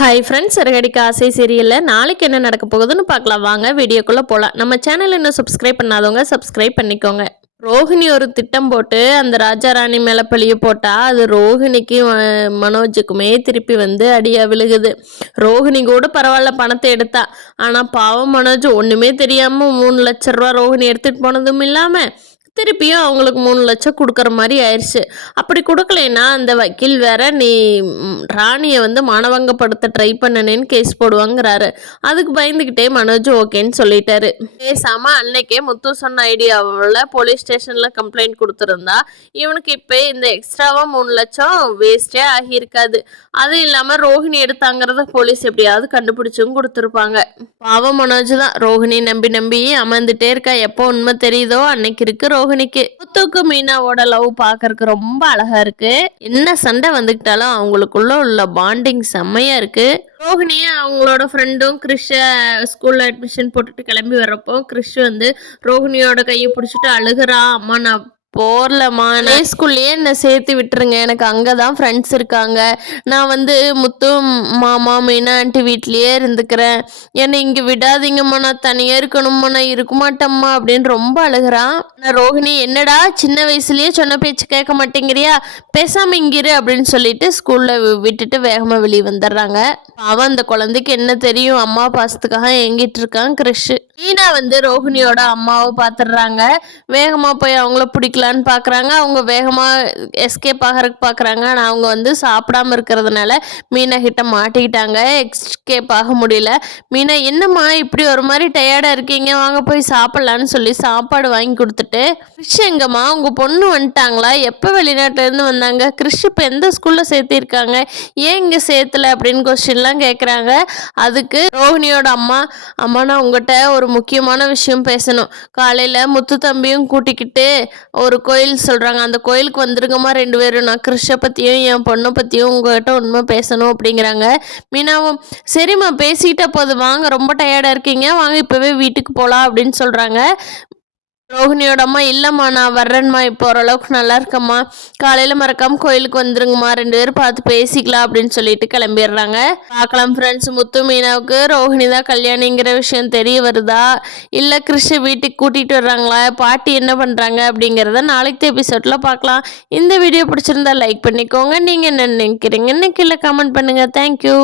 Hi friends, Siragadikka ஆசை சீரியலில் நாளைக்கு என்ன நடக்க போகுதுன்னு பார்க்கலாம். வாங்க வீடியோக்குள்ளே போகலாம். நம்ம சேனல் இன்னும் சப்ஸ்கிரைப் பண்ணாதவங்க சப்ஸ்கிரைப் பண்ணிக்கோங்க. ரோஹிணி ஒரு திட்டம் போட்டு அந்த ராஜா ராணி மேலே பழிய போட்டால் அது ரோஹிணிக்கு மனோஜுக்குமே திருப்பி வந்து அடியாக விழுகுது. ரோஹிணி கூட பரவாயில்ல, பணத்தை எடுத்தா. ஆனால் பாவம் மனோஜ் ஒன்றுமே தெரியாமல் 3 லட்ச ரூபா ரோஹிணி எடுத்துகிட்டு போனதும் இல்லாமல் திருப்பியும் அவங்களுக்கு 3 லட்சம் கொடுக்குற மாதிரி ஆயிடுச்சு. அப்படி கொடுக்கலைன்னா அந்த வக்கீல் வேற நீ ராணியை வந்து மானவங்கப்படுத்த ட்ரை பண்ணனேன்னு கேஸ் போடுவாங்கிறாரு. அதுக்கு பயந்துக்கிட்டே மனோஜ் ஓகேன்னு சொல்லிட்டாரு. பேசாமல் அன்னைக்கே முத்து சொன்ன ஐடியாவில் போலீஸ் ஸ்டேஷனில் கம்ப்ளைண்ட் கொடுத்துருந்தா இவனுக்கு இப்போ இந்த எக்ஸ்ட்ராவாக 3 லட்சம் வேஸ்டே ஆகியிருக்காது. அது இல்லாமல் ரோஹிணி எடுத்தாங்கிறத போலீஸ் எப்படியாவது கண்டுபிடிச்சும் கொடுத்துருப்பாங்க. பாவம் மனோஜ் தான் ரோஹிணி நம்பி அமர்ந்துட்டே இருக்கா. எப்போ உண்மை தெரியுதோ அன்னைக்கு இருக்கு ரோஹிணிக்கு. முத்துக்கு மீனாவோட லவ் பாக்குறதுக்கு ரொம்ப அழகா இருக்கு. என்ன சண்டை வந்துக்கிட்டாலும் அவங்களுக்குள்ள உள்ள பாண்டிங் செம்மையா இருக்கு. ரோஹிணியை அவங்களோட ஃப்ரெண்டும் கிறிஷ ஸ்கூல்ல அட்மிஷன் போட்டுட்டு கிளம்பி வர்றப்போ கிறிஷ் வந்து ரோஹிணியோட கையை பிடிச்சிட்டு அழுகிறா. அம்மா நான் போர்லம்மா, நான் ஸ்கூல்லையே என்னை சேர்த்து விட்டுருங்க, எனக்கு அங்கே தான் ஃப்ரெண்ட்ஸ் இருக்காங்க, நான் வந்து முத்து மாமா மீனா ஆண்டி வீட்லேயே இருந்துக்கிறேன், என்னை இங்கே விடாதீங்கம்மா, நான் தனியாக இருக்கணும்மா, நான் இருக்க மாட்டேம்மா அப்படின்னு ரொம்ப அழுகிறான். நான் ரோஹிணி என்னடா சின்ன வயசுலேயே சொன்ன பேச்சு கேட்க மாட்டேங்கிறியா, பேசாமல் இங்கிரு அப்படின்னு சொல்லிட்டு ஸ்கூலில் விட்டுட்டு வேகமாக வெளியே வந்துடுறாங்க. அவன் அந்த குழந்தைக்கு என்ன தெரியும், அம்மா பாசத்துக்காக ஏங்கிட்டு இருக்கான் கிறிஷ். மீனா வந்து ரோஹிணியோட அம்மாவை பார்த்துடுறாங்க. வேகமாக போய் அவங்கள பிடிக்கலான்னு பார்க்குறாங்க. அவங்க வேகமாக எஸ்கேப் ஆகிறதுக்கு பார்க்குறாங்க. ஆனால் அவங்க வந்து சாப்பிடாம இருக்கிறதுனால மீனா கிட்ட மாட்டிக்கிட்டாங்க. எஸ்கேப் ஆக முடியல. மீனா என்னம்மா இப்படி ஒரு மாதிரி டயர்டாக இருக்கீங்க, வாங்க போய் சாப்பிட்லான்னு சொல்லி சாப்பாடு வாங்கி கொடுத்துட்டு கிறிஷ் எங்கம்மா உங்கள் பொண்ணு வந்துட்டாங்களா, எப்போ வெளிநாட்டிலேருந்து வந்தாங்க, கிறிஷ் இப்போ எந்த ஸ்கூலில் சேர்த்திருக்காங்க, ஏன் இங்கே சேர்த்துல அப்படின்னு கொஸ்டின்லாம் கேட்குறாங்க. அதுக்கு ரோஹிணியோட அம்மா நான் உங்கள்கிட்ட ஒரு முக்கியமான விஷயம் பேசணும், காலையில் முத்து தம்பியும் கூட்டிக்கிட்டு ஒரு கோயில் சொல்கிறாங்க, அந்த கோயிலுக்கு வந்துருங்கம்மா 2 பேரும், நான் கிறிஷை பற்றியும் என் பொண்ணை பற்றியும் உங்கள்கிட்ட உண்மை பேசணும் அப்படிங்கிறாங்க. மீனாவும் சரிம்மா பேசிக்கிட்ட போது வாங்க, ரொம்ப டயர்டாக இருக்கீங்க, வாங்க இப்போவே வீட்டுக்கு போகலாம் அப்படின்னு சொல்கிறாங்க. ரோஹிணியோட அம்மா இல்லைம்மா நான் வர்றேன்மா, இப்போ ஓரளவுக்கு நல்லா இருக்கம்மா, காலையில் மறக்காமல் கோயிலுக்கு வந்துருங்கம்மா, 2 பேரும் பார்த்து பேசிக்கலாம் அப்படின்னு சொல்லிட்டு கிளம்பிடுறாங்க. பார்க்கலாம் ஃப்ரெண்ட்ஸ், முத்து மீனாவுக்கு ரோஹிணி தான் கல்யாணிங்கிற விஷயம் தெரிய வருதா, இல்லை கிறிஷை வீட்டுக்கு கூட்டிகிட்டு வர்றாங்களா, பாட்டி என்ன பண்ணுறாங்க அப்படிங்கிறத நாளைக்கு எபிசோடில் பார்க்கலாம். இந்த வீடியோ பிடிச்சிருந்தா லைக் பண்ணிக்கோங்க. நீங்கள் என்ன நினைக்கிறீங்கன்னு கீழே கமெண்ட் பண்ணுங்கள். தேங்க்யூ.